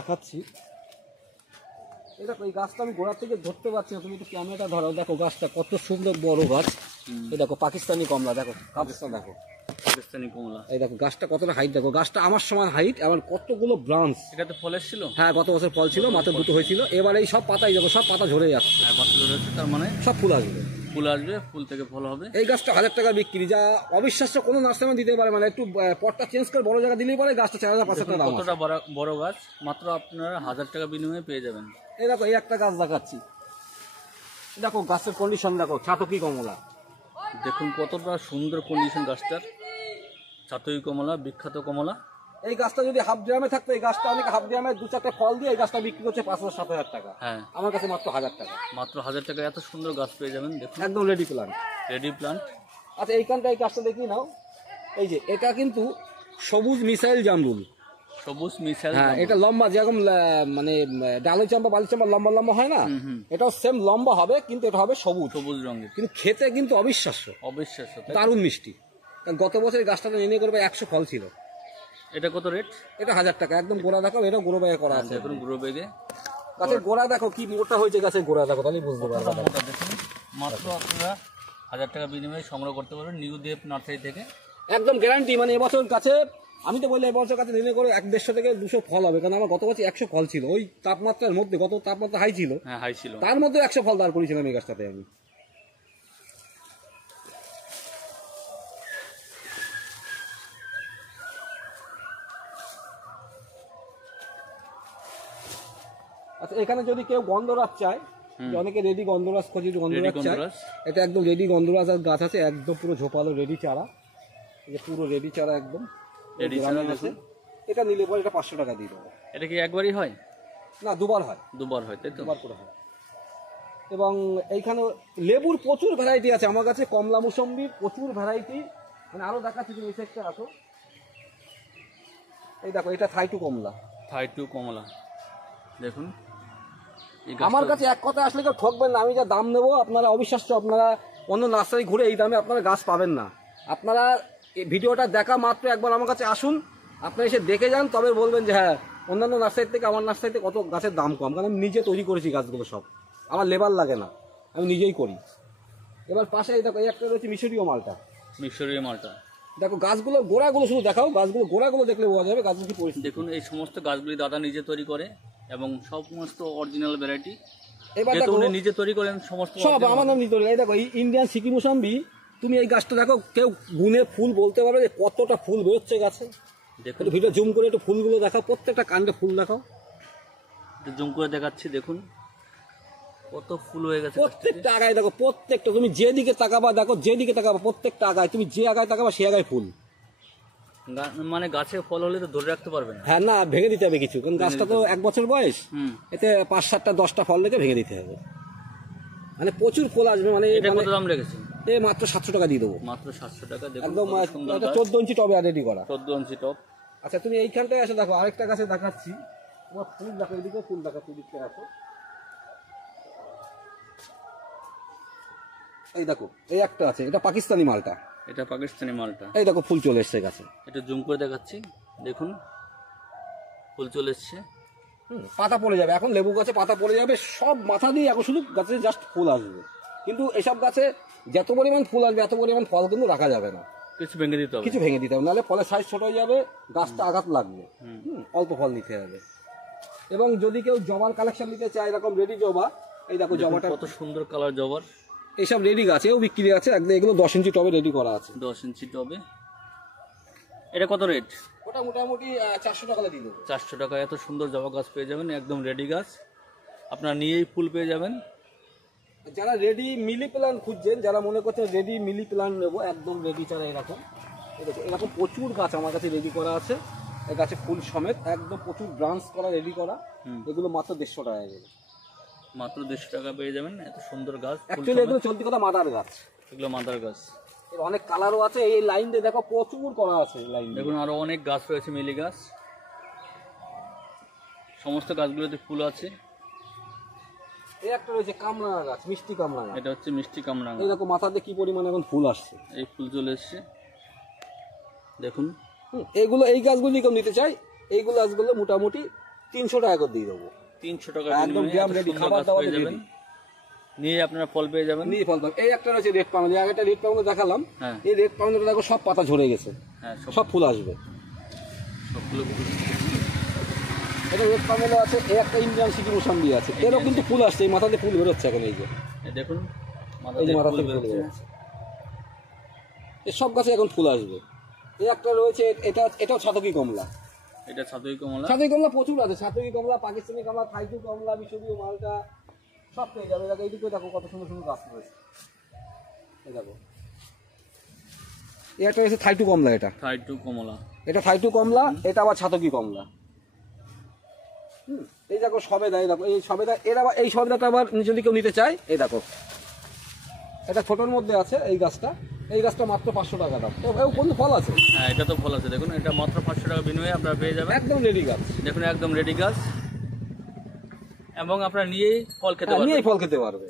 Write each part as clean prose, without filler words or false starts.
দেখাচ্ছি। এই দেখো এই গাছটা আমি গোড়া থেকে ধরতে পারছি না, তুমি একটু ক্যামেরাটা ধরো। দেখো গাছটা কত সুন্দর বড় গাছ। এই দেখো পাকিস্তানি কমলা, দেখো গাছটা দেখো পাকিস্তানি কমলা। এই দেখো গাছটা কতটা হাইট, দেখো গাছটা আমার সমান হাইট, আবার কতগুলো ব্রাঞ্চ। এটা তো ফলের ছিল। হ্যাঁ গত বছর ফল ছিল, মাত্র দুটো হয়েছিল। এবার এই সব পাতাই দেখো, সব পাতা ঝরে যাচ্ছে। হ্যাঁ পাতা ধরেছে, তার মানে সব ফুল আসবে। ফুল আসবে, ফুল থেকে ফল হবে। এই গাছটা 1000 টাকা বিক্রি, যা অবিশ্বাস্য কোনো নার্সারি দিতে পারে। মানে একটু পটটা চেঞ্জ করে বড় জায়গা দিলেই পারে, গাছটা 4500 টাকা দাম। কতটা বড় গাছ, মাত্র আপনারা 1000 টাকা বিনিময়ে পেয়ে যাবেন। এই দেখো এই একটা গাছ দেখাচ্ছি, দেখো গাছের কন্ডিশন দেখো, ছাতকি কমলা। দেখুন কতটা সুন্দর কন্ডিশন গাছটার। ছাতকি কমলা, বিখ্যাত কমলা। এই গাছটা যদি হাফ ড্রামে থাকতো, এই গাছটা অনেক হাফ ড্রামে 2-4টা ফল দিয়ে এই গাছটা বিক্রি করছে 5000-7000 টাকা। হ্যাঁ আমার কাছে মাত্র 1000 টাকা। মাত্র 1000 টাকা এত সুন্দর গাছ পেয়ে যাবেন। দেখুন একদম রেডি প্ল্যান্ট। Ready plant. আচ্ছা এইখানটা এই গাছটা দেখি নাও, এই যে এটা কিন্তু সবুজ মিসাইল জামরুল। সবুজ মিসাইল। হ্যাঁ এটা লম্বা, যেরকম মানে ডালো চাম্পা বালি চাম্পা লম্বা লম্বা হয় না, এটাও সেম লম্বা হবে, কিন্তু এটা হবে সবুজ। সবুজ রঙের, কিন্তু খেতে কিন্তু অবিশ্বাস্য, অবিশ্বাস্য দারুণ মিষ্টি। গত বছর গাছটাতে নিয়ে করবে 100 ফল ছিল। এটা কত রেট? এটা 1000 টাকা। একদম গোড়া দেখো, এটা গোড়া ব্যাগে করা আছে। দেখুন গ্রো ব্যাগে গাছের গোড়া দেখো কি মোটা হয়েছে, গাছের গোড়া দেখো, তাহলে বুঝতে পারবে। দেখুন মাত্র আপনারা 1000 টাকা বিনিময়ে সংগ্রহ করতে পারবেন নিউ দেব নার্সারি থেকে। একদম গ্যারান্টি। মানে এবছর গাছে আমি তো বললাম, এবছর গাছে নিয়ে করে 150 থেকে 200 ফল হবে, কারণ আমার গত বছর 100 ফল ছিল। ওই তাপমাত্রার মধ্যে, গত তাপমাত্রা হাই ছিল, হ্যাঁ হাই ছিল, তার মধ্যে 100 ফল দাঁড় করেছিলাম এই গাছটাতে আমি। আচ্ছা এখানে যদি কেউ গন্ধরাজ চায়, অনেকে রেডি গন্ধরাজ খোঁজে, গন্ধরাজ চায়, এটা একদম রেডি গন্ধরাজ গাছ আছে, একদম পুরো ঝোপালো রেডি চারা। এই যে পুরো রেডি চারা একদম রেডি চারা আছে। এটা নিলে পরে এটা 500 টাকা দিয়ে দেবো। এটা কি একবারই হয়? না দুবার হয়। দুবার হয়, তাই তো? দুবার করে হয়। এবং এইখানে লেবুর প্রচুর ভ্যারাইটি আছে আমার কাছে, কমলা মুসম্বি প্রচুর ভ্যারাইটি। মানে আরো দেখাচ্ছি, তুমি এই সেক্টর আসো। এই দেখো এটা থাই টু কমলা। থাই টু কমলা দেখুন। আমার কাছে এক কথা আসলে কেউ ঠকবেন না, আমি যা দাম নেবো আপনারা অবিশ্বাস্য। আপনারা অন্য নার্সারি ঘুরে এই দামে আপনারা গাছ পাবেন না। আপনারা এই ভিডিওটা দেখা মাত্র একবার আমার কাছে আসুন, আপনারা এসে দেখে যান, তবে বলবেন যে হ্যাঁ অন্যান্য নার্সারি থেকে আমার নার্সারিতে কত গাছের দাম কম। কারণ আমি নিজে তৈরি করেছি গাছগুলো সব, আমার লেবার লাগে না, আমি নিজেই করি। এবার পাশে এই দেখো এই একটা রয়েছে মিশরীয় মালটা। মিশরীয় মালটা দেখো, গাছগুলো গোড়াগুলো শুধু দেখাও, গাছগুলো গোড়াগুলো দেখলে বোঝা যাবে গাছগুলো কি পরিস্থিতি। দেখুন এই সমস্ত গাছগুলি দাদা নিজে তৈরি করে এবং সমস্ত অরিজিনাল ভ্যারাইটি। এবার দেখো উনি নিজে তৈরি করেন সমস্ত, সব আমার নাম নিজে তৈরি। এই দেখো এই ইন্ডিয়ান সিকি মুসাম্বি, তুমি এই গাছটা দেখো, কেউ গুনে ফুল বলতে পারবে যে কতটা ফুল বেরোচ্ছে গাছে। দেখুন একটু ভিডিও জুম করে একটু ফুলগুলো দেখাও, প্রত্যেকটা কাণ্ডে ফুল দেখাও। একটু জুম করে দেখাচ্ছি, দেখুন কত ফুল হয়ে গেছে প্রত্যেকটা আগায় দেখো, প্রত্যেকটা তুমি যেদিকে তাকাবা দেখো, যেদিকে তাকাবা প্রত্যেকটা আগায়, তুমি যে আগায় তাকাবা সে আগায় ফুল। মানে গাছে ফল হলে তো ধরে রাখতে পারবেন। হ্যাঁ না ভেঙে দিতে হবে কিছু, কারণ গাছটা তো 1 বছর বয়স, এতে 5-7টা 10টা ফল রেখে ভেঙে দিতে হবে। মানে প্রচুর ফল আসবে। মানে এটা কত দাম রেখেছেন? মাত্র 700 টাকা দিয়ে দেবো। মাত্র 700 টাকা। একদম 14 ইঞ্চি টবে রেডি করা। 14 ইঞ্চি টব। আচ্ছা তুমি এইখানটায় এসে দেখো, আরেকটা গাছে দেখাচ্ছি, তোমার ফুল দেখো, এদিকে ফুল দেখো, এদিকে আসো। এই দেখো এই একটা আছে, এটা পাকিস্তানি মালটা। এটা পাকিস্তানি মালটা। এই দেখো ফুল চলে এসছে গাছে। এটা জুম করে দেখাচ্ছি, দেখুন ফুল চলে এসছে। পাতা পড়ে যাবে, এখন লেবু গাছে পাতা পড়ে যাবে, সব মাথা দিয়ে এখন শুধু গাছে জাস্ট ফুল আসবে। কিন্তু এসব গাছে যত পরিমাণ ফুল আসবে এত পরিমাণ ফল কিন্তু রাখা যাবে না, কিছু ভেঙে দিতে হবে, কিছু ভেঙে দিতে হবে, নাহলে ফলের সাইজ ছোট হয়ে যাবে, গাছটা আঘাত লাগবে। অল্প ফল নিতে হবে। এবং যদি কেউ জবার কালেকশন নিতে চায়, এরকম রেডি জবা, এই দেখো জবাটা কত সুন্দর কালার জবার। এইসব রেডি গাছ এও বিক্রি আছে, একদম এগুলো 10 ইঞ্চি টবে রেডি করা আছে। 10 ইঞ্চি টবে। এটা কত রেট? ওটা মোটামুটি 400 টাকা দিয়ে দেবো। 400 টাকা এত সুন্দর জবা গাছ পেয়ে যাবেন, একদম রেডি গাছ, আপনারা নিয়েই ফুল পেয়ে যাবেন। যারা রেডি মিলি প্ল্যান খুঁজছেন, যারা মনে করছেন রেডি মিলি প্ল্যান নেবো, একদম রেডি চারা এরকম এরকম প্রচুর গাছ আমার কাছে রেডি করা আছে। এই গাছে ফুল সমেত একদম প্রচুর ব্রাঞ্চ করা রেডি করা, এগুলো মাত্র 150 টাকা দেবে। মাত্র 150 টাকা পেয়ে যাবেন এত সুন্দর গাছ। অ্যাকচুয়ালি এগুলো চলতি কথা মাদার গাছ, এগুলো মাদার গাছ। এর অনেক কালারও আছে। এই লাইন দিয়ে দেখো প্রচুর করা আছে, লাইন দেখুন আরো অনেক গাছ রয়েছে, মিলি গাছ, সমস্ত গাছগুলোতে ফুল আছে। এই একটা রয়েছে কামরাঙা গাছ, মিষ্টি কামরাঙা। এটা হচ্ছে মিষ্টি কামরাঙা। এই দেখো মাথাতে কি পরিমাণে এখন ফুল আসছে, এই ফুল চলে এসছে দেখুন। এগুলো এই গাছগুলি কেউ নিতে চাই, এইগুলো গাছগুলো মোটামুটি 300 টাকা করে দিয়ে দেবো। 300 টাকা একদম গ্রাম রেডি, খাবার দাবার পেয়ে যাবেন, নিয়ে আপনারা ফল পেয়ে যাবেন। নিয়ে ফল পাবেন। এই একটা রয়েছে রেড পামেলি, আগে একটা রেড পামেলি দেখালাম। হ্যাঁ এই রেড পামেলিটা দেখো সব পাতা ঝরে গেছে, হ্যাঁ সব ফুল আসবে। সবগুলো এটা রেড পামেলি আছে, এই একটা ইন্ডিয়ান সিটি মোসাম্বি আছে, এরও কিন্তু ফুল আসছে, এই মাথাতে ফুল বেরোচ্ছে এখন। এই যে দেখুন এই যে মাথা থেকে ফুল বেরোচ্ছে, এই সব গাছে এখন ফুল আসবে। এই একটা রয়েছে, এটাও ছাতকি কমলা। এটা ছাতকি কমলা, ছাতকি কমলা প্রচুর আছে, ছাতকি কমলা, পাকিস্তানি কমলা, থাইটু কমলা, মিশরীয় মালটা সব পেয়ে যাবে। দেখো এইটুকু, দেখো কত সুন্দর সুন্দর গাছ রয়েছে। এই দেখো এই একটা রয়েছে থাইটু কমলা, এটা থাইটু কমলা, এটা থাইটু কমলা, এটা আবার ছাতকি কমলা। এই দেখো সবেদা, এই দেখো এই সবেদা, এর আবার এই সবেদাটা আবার যদি কেউ নিতে চায়, এই দেখো এটা ছোটোর মধ্যে আছে। এই গাছটা, এই গাছটা মাত্র 500 টাকা দাম। এও কোন ফল আছে? হ্যাঁ এটা তো ফল আছে, দেখুন এটা মাত্র 500 টাকা বিনিময়ে আপনারা পেয়ে যাবেন। একদম রেডি গাছ, দেখুন একদম রেডি গাছ, এবং আপনারা নিয়েই ফল খেতে পারবেন। নিয়েই ফল খেতে পারবে।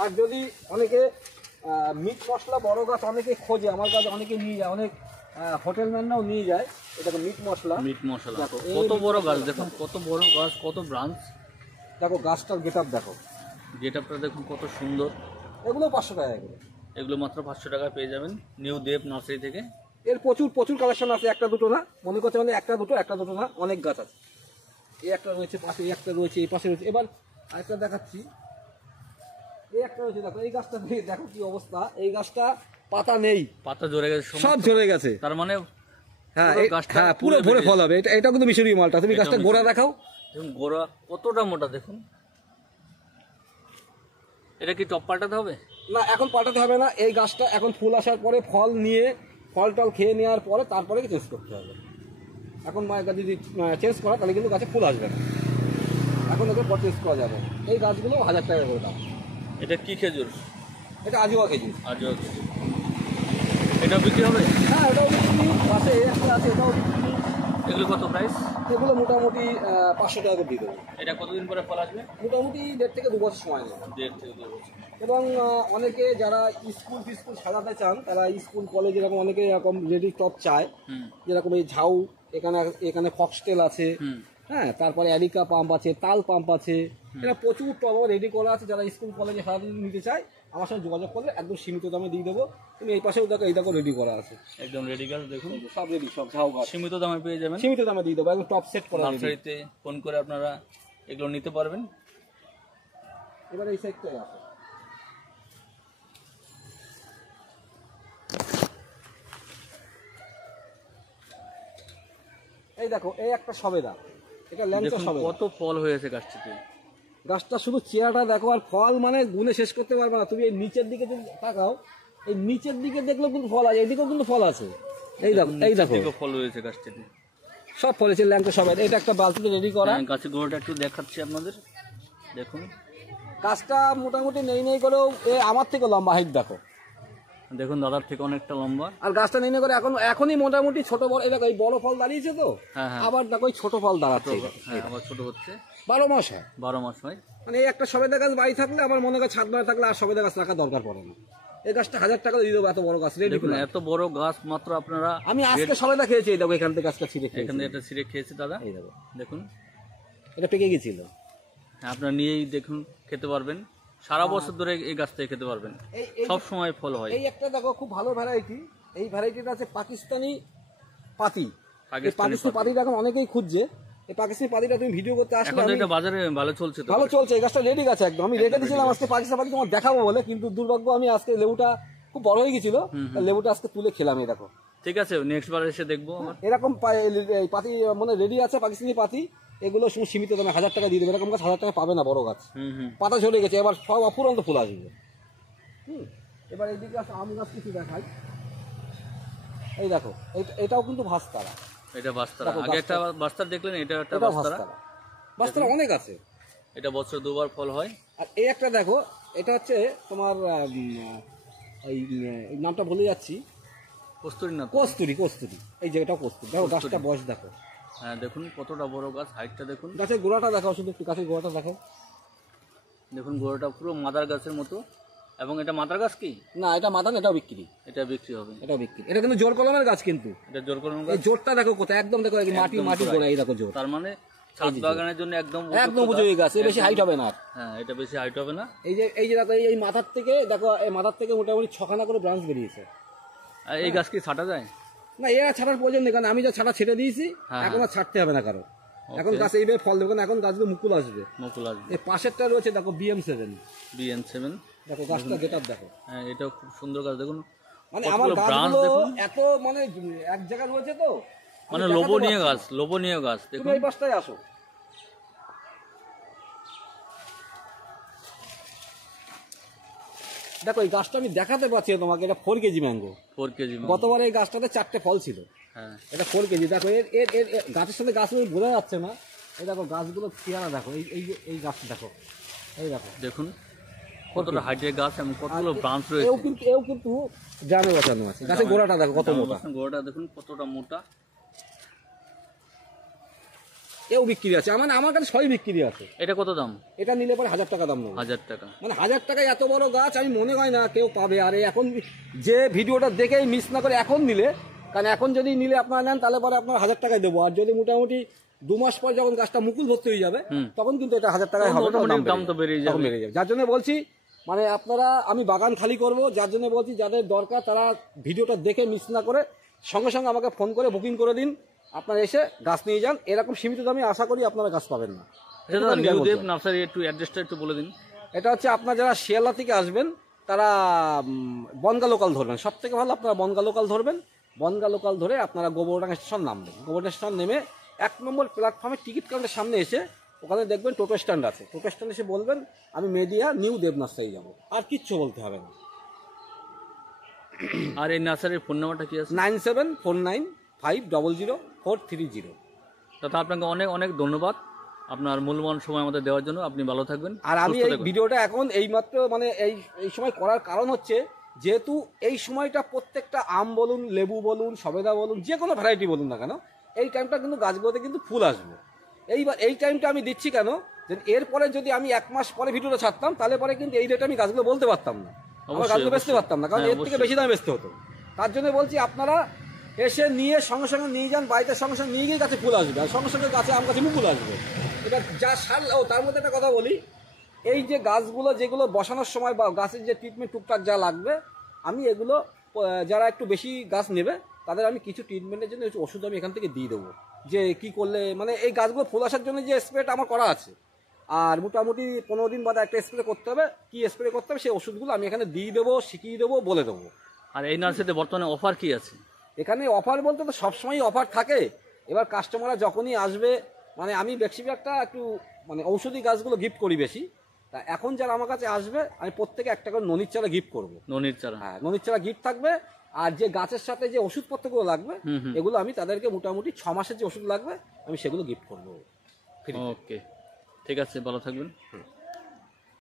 আর যদি অনেকে মিট মশলা বড় গাছ অনেকে খোঁজে, আমার কাছে অনেকে নিয়ে যায়, অনেক হোটেল ম্যানরাও নিয়ে যায়। এটা মিট মশলা, মিট মশলা দেখো, এই কত বড় গাছ, দেখুন কত বড় গাছ, কত ব্রাঞ্চ। দেখো গাছটার গেট আপ দেখো, গেটআপটা দেখুন কত সুন্দর। এগুলো 500 টাকা এগুলো। এগুলো মাত্র 500 টাকায় পেয়ে যাবেন নিউ দেব নার্সারি থেকে। এর প্রচুর প্রচুর কালেকশন আছে, একটা দুটো না, মনে করছে মানে একটা দুটো না, অনেক গাছ আছে। এই একটা রয়েছে পাশে, এই একটা রয়েছে এই পাশে রয়েছে। এবার আরেকটা দেখাচ্ছি, এই একটা রয়েছে দেখো, এই গাছটা দেখো কি অবস্থা। এই গাছটা পাতা নেই, পাতা ঝরে গেছে, সব ঝরে গেছে। তার মানে হ্যাঁ পুরো গাছটা হ্যাঁ পুরো ভরে ফল হবে। এটাও কিন্তু মিশরীয় মালটা। তুমি গাছটা গোড়া দেখাও, দেখুন গোড়া কতটা মোটা দেখুন। এটা কি টপ পাল্টাতে হবে? না এখন পাল্টাতে হবে না। এই গাছটা এখন ফুল আসার পরে ফল নিয়ে, ফল টল খেয়ে নেওয়ার পরে তারপরে চেঞ্জ করতে হবে। এখন যদি চেঞ্জ করা তাহলে কিন্তু গাছে ফুল আসবে না, এখন ওদের পর চেঞ্জ করা যাবে। এই গাছগুলো 1000 টাকা করে দাম। এটা কি খেজুর? এটা আজিওয়া খেজুর। আজিওয়া খেজুর, এটা বিক্রি হবে? হ্যাঁ এটাও বিক্রি, পাশে একটা আছে এটাও বিক্রি। এগুলো কত প্রাইস? এগুলো মোটামুটি 500 টাকা করে দিয়ে দেবো। এটা কতদিন পরে ফল আসবে? মোটামুটি 1.5 থেকে 2 বছর সময় নেবে। 1.5 থেকে 2 বছর। এবং অনেকে যারা স্কুল সাজাতে চান, তারা স্কুল কলেজ এরকম অনেকে এরকম রেডি টপ চায়, যেরকম এই ঝাউ, এখানে ফক্সটেল আছে, হ্যাঁ, তারপরে অ্যারিকা পাম্প আছে, তাল পাম্প আছে, এরা প্রচুর টব রেডি করা আছে। যারা স্কুল কলেজে সারাদিন নিতে চায় আমার সঙ্গে যোগাযোগ করলে একদম সীমিত দামে দিয়ে দেবো। তুমি এই পাশেও দেখো, এই দেখো রেডি করা আছে, একদম রেডি গাছ দেখুন, সব রেডি, সব ঝাউ গাছ সীমিত দামে পেয়ে যাবেন। সীমিত দামে দিয়ে দেবো, একদম টপ সেট করা ready। নার্সারিতে ফোন করে আপনারা এগুলো নিতে পারবেন। এবার এই সাইডটাই আছে, এই দেখো এই একটা সবেদা, এটা ল্যাংচা দেখুন সবেদা। কত ফল হয়েছে গাছটিতে। গাছটা শুধু চেহারাটা দেখো, আর ফল মানে গুনে শেষ করতে পারবে না। তুমি এই নিচের দিকে যদি তাকাও, এই নিচের দিকে দেখলেও কিন্তু ফল আছে, এইদিকেও কিন্তু ফল আছে। এই দেখো এই দেখো ফল হয়েছে গাছটিতে, সব ফলেছে ল্যাংচা সবেদা। এটা একটা বালতিতে রেডি করা। গাছের গোড়াটা একটু দেখাচ্ছি আপনাদের, দেখুন গাছটা মোটামুটি নেই করেও আমার থেকে লম্বা, হাইট দেখো, দেখুন দাদার থেকে অনেকটা লম্বা। আর গাছটা নেই করে এখনই মোটামুটি ছোট বড়, এই দেখো এই বড় ফল দাঁড়িয়েছে তো, আবার দেখো এই ছোট ফল দাঁড়াচ্ছে, আবার ছোট হচ্ছে। 12 মাস হয়, 12 মাস হয়। মানে এই একটা সবেদা গাছ বাড়ি থাকলে আমার মনে হয় ছাদ বাড়ি থাকলে আর সবেদা গাছ রাখার দরকার পড়ে না। এই গাছটা 1000 টাকা দিয়ে দেবো, এত বড় গাছ রেডি। দেখুন এত বড় গাছ মাত্র আপনারা, আমি আজকে সবেদা খেয়েছি, এই দেখো এখান থেকে গাছটা ছিঁড়ে খেয়েছি, এখান থেকে একটা ছিঁড়ে খেয়েছে দাদা, এই দেখো দেখুন এটা পেকে গেছিল। আপনারা নিয়েই দেখুন খেতে পারবেন, সারা বছর ধরে এই গাছ থেকে খেতে পারবেন, সব সময় ফল হয়। এই একটা দেখো খুব ভালো ভ্যারাইটি, এই ভ্যারাইটিটা আছে পাকিস্তানি পাতি। পাকিস্তানি পাতিটা এখন অনেকেই খুঁজছে। এই পাকিস্তানি পাতিটা তুমি ভিডিও করতে আসলে, এখন এটা বাজারে ভালো চলছে, তো ভালো চলছে, এই গাছটা রেডি গাছ একদম। আমি রেখে দিয়েছিলাম আজকে পাকিস্তানি পাতি তোমার দেখাবো বলে, কিন্তু দুর্ভাগ্য আমি আজকে লেবুটা খুব বড় হয়ে গেছিল, লেবুটা আজকে তুলে খেলাম। এই দেখো ঠিক আছে, নেক্সট বার এসে দেখবো। এরকম পাতি মানে রেডি আছে পাকিস্তানি পাতি, এগুলো সীমিত দামে 1000 টাকা দিয়ে দেবে। এরকম গাছ 1000 টাকা পাবে না, বড় গাছ, পাতা ঝরে গেছে, এবার সব অফুরন্ত ফুল আসবে। এবার এইদিকে আছে আম গাছ, কিছু দেখাই। এই দেখো এটাও কিন্তু ভাস্তারা, এটা বাস্তারা, আগে একটা বাস্তার দেখলেন, এটা একটা বাস্তারা। বাস্তারা অনেক আছে, এটা বছর 2 বার ফল হয়। আর এই একটা দেখো, এটা হচ্ছে তোমার এই নামটা ভুলে যাচ্ছি, কস্তুরি না, কস্তুরি, এই জায়গাটাও কস্তুরি। দেখো গাছটা বয়স দেখো, হ্যাঁ দেখুন কতটা বড় গাছ, হাইটটা দেখুন। গাছের গোড়াটা দেখাও, শুধু একটু গাছের গোড়াটা দেখো, দেখুন গোড়াটা পুরো মাদার গাছের মতো। এবং এটা মাদার গাছ কি না, এটা মাদান, এটাও বিক্রি, এটা বিক্রি হবে, এটাও বিক্রি। এটা কিন্তু জোর কলমের গাছ, কিন্তু এটা জোর করে এই জোরটা দেখো কোথায়, একদম দেখো মাটি গোড়া, এই দেখো জোর। তার মানে ছাদ বাগানের জন্য একদম একদম উপযোগী গাছ, এর বেশি হাইট হবে না। হ্যাঁ, এটা বেশি হাইট হবে না। এই যে দেখো এই মাথার থেকে দেখো, এই মাথার থেকে মোটামুটি 6খানা করে ব্রাঞ্চ বেরিয়েছে। আর এই গাছ কি ছাটা যায়? না, এরা ছাড়ার প্রয়োজন নেই, কারণ আমি যা ছাড়া ছেড়ে দিয়েছি, এখন আর ছাড়তে হবে না কারো। এখন গাছ এইভাবে ফল দেবে, এখন গাছগুলো মুকুল আসবে। এই পাশেরটা রয়েছে দেখো BM7। দেখো গাছটা গেটআপ দেখো। হ্যাঁ, এটাও খুব সুন্দর গাছ, দেখুন। মানে আমার গাছগুলো এত মানে এক জায়গায় রয়েছে তো, মানে লোভনীয় গাছ দেখুন। তুমি এই পাশটায় আসো। দেখো এই গাছটা আমি দেখাতে পাচ্ছি তোমাকে, এটা 4 কেজি ম্যাঙ্গো। 4 কেজি। গতবার এই গাছটাতে 4টে ফল ছিল। হ্যাঁ, এটা 4 কেজি। দেখো এর এর এর গাছের সাথে গাছ বোঝা যাচ্ছে না। এই দেখো গাছগুলো চেহারা দেখো, এই গাছটা দেখো, এই দেখো দেখুন কতটা হাইটের গাছ এবং কতগুলো ব্রাঞ্চ রয়েছে। এও কিন্তু গ্রামে বসানো আছে। গাছের গোড়াটা দেখো কত মোটা। গোড়াটা দেখুন কতটা মোটা। এও বিক্রি আছে, মানে আমার কাছে সবই বিক্রি আছে। এটা কত দাম? এটা নিলে পরে 1000 টাকা দাম নেবো। 1000 টাকা। মানে 1000 টাকায় এত বড় গাছ আমি মনে হয় না কেউ পাবে। আর এখন যে ভিডিওটা দেখেই মিস না করে এখন নিলে, কারণ এখন যদি নিলে আপনারা নেন তাহলে পরে আপনার 1000 টাকায় দেবো। আর যদি মোটামুটি 2 মাস পর যখন গাছটা মুকুল ভর্তি হয়ে যাবে, তখন কিন্তু এটা 1000 টাকায় হবে, দাম তো বেড়ে যাবে। যার জন্য বলছি, মানে আপনারা, আমি বাগান খালি করব, যার জন্য বলছি যাদের দরকার তারা ভিডিওটা দেখে মিস না করে সঙ্গে সঙ্গে আমাকে ফোন করে বুকিং করে দিন, আপনারা এসে গাছ নিয়ে যান। এরকম সীমিত দামে আশা করি আপনারা গাছ পাবেন না। নিউদেব নার্সারি একটু অ্যাড্রেসটা একটু বলে দিন। এটা হচ্ছে আপনার যারা শিয়ালদা থেকে আসবেন তারা বনগা লোকাল ধরবেন, সব থেকে ভালো আপনারা বনগা লোকাল ধরবেন। বনগা লোকাল ধরে আপনারা গোবরডাঙ্গা স্টেশন নামবেন। গোবরডাঙ্গা স্টেশন নেমে 1 নম্বর প্ল্যাটফর্মে টিকিট কাউন্টারের সামনে এসে ওখানে দেখবেন টোটো স্ট্যান্ড আছে। টোটো স্ট্যান্ড এসে বলবেন আমি মেদিয়া নিউ দেব নার্সারি যাবো, আর কিচ্ছু বলতে হবে না। আর এই নার্সারির ফোন নাম্বারটা কি আছে? 9749500430। দাদা আপনাকে অনেক অনেক ধন্যবাদ আপনার মূল্যবান সময় আমাদের দেওয়ার জন্য। আপনি ভালো থাকবেন। আর আমি এই ভিডিওটা এখন এইমাত্র মানে এই সময় করার কারণ হচ্ছে, যেহেতু এই সময়টা প্রত্যেকটা আম বলুন, লেবু বলুন, সবেদা বলুন, যে কোনো ভ্যারাইটি বলুন না কেন, এই টাইমটা কিন্তু গাছগুলোতে কিন্তু ফুল আসবে। এই টাইমটা আমি দিচ্ছি কেন, যে এরপরে যদি আমি 1 মাস পরে ভিডিওটা ছাড়তাম তাহলে পরে কিন্তু এই রেটে আমি গাছগুলো বলতে পারতাম না, আমার গাছগুলো বেচতে পারতাম না, কারণ এর থেকে বেশি দামে বেচতে হতো। তার জন্য বলছি আপনারা এসে নিয়ে সঙ্গে সঙ্গে নিয়ে যান, বাড়িতে সঙ্গে সঙ্গে নিয়ে গিয়ে গাছে ফুল আসবে, আর সঙ্গে সঙ্গে গাছে আম গাছে মুকুল আসবে। এটা যা সার। তার মধ্যে একটা কথা বলি, এই যে গাছগুলো যেগুলো বসানোর সময় বা গাছের যে ট্রিটমেন্ট টুকটাক যা লাগবে, আমি এগুলো যারা একটু বেশি গাছ নেবে তাদের আমি কিছু ট্রিটমেন্টের জন্য ওষুধ আমি এখান থেকে দিয়ে দেবো, যে কি করলে মানে এই গাছগুলো ফুল আসার জন্য যে স্প্রেটা আমার করা আছে, আর মোটামুটি 15 দিন বাদে একটা স্প্রে করতে হবে। কি স্প্রে করতে হবে সেই ওষুধগুলো আমি এখানে দিয়ে দেবো, শিখিয়ে দেবো, বলে দেবো। আর এই নার্সারিতে বর্তমানে অফার কি আছে? এখানে অফার বলতে তো সবসময় অফার থাকে। এবার কাস্টমাররা যখনই আসবে, মানে আমি বেশিরভাগটা একটু মানে ঔষধি গাছগুলো গিফট করি বেশি। তা এখন যারা আমার কাছে আসবে আমি প্রত্যেকে একটা করে ননির চারা গিফট করবো। ননির চারা? হ্যাঁ, ননির চারা গিফট থাকবে। আর যে গাছের সাথে যে ওষুধপত্রগুলো লাগবে এগুলো আমি তাদেরকে মোটামুটি 6 মাসের যে ওষুধ লাগবে আমি সেগুলো গিফট করবো। ওকে, ঠিক আছে, ভালো থাকবেন।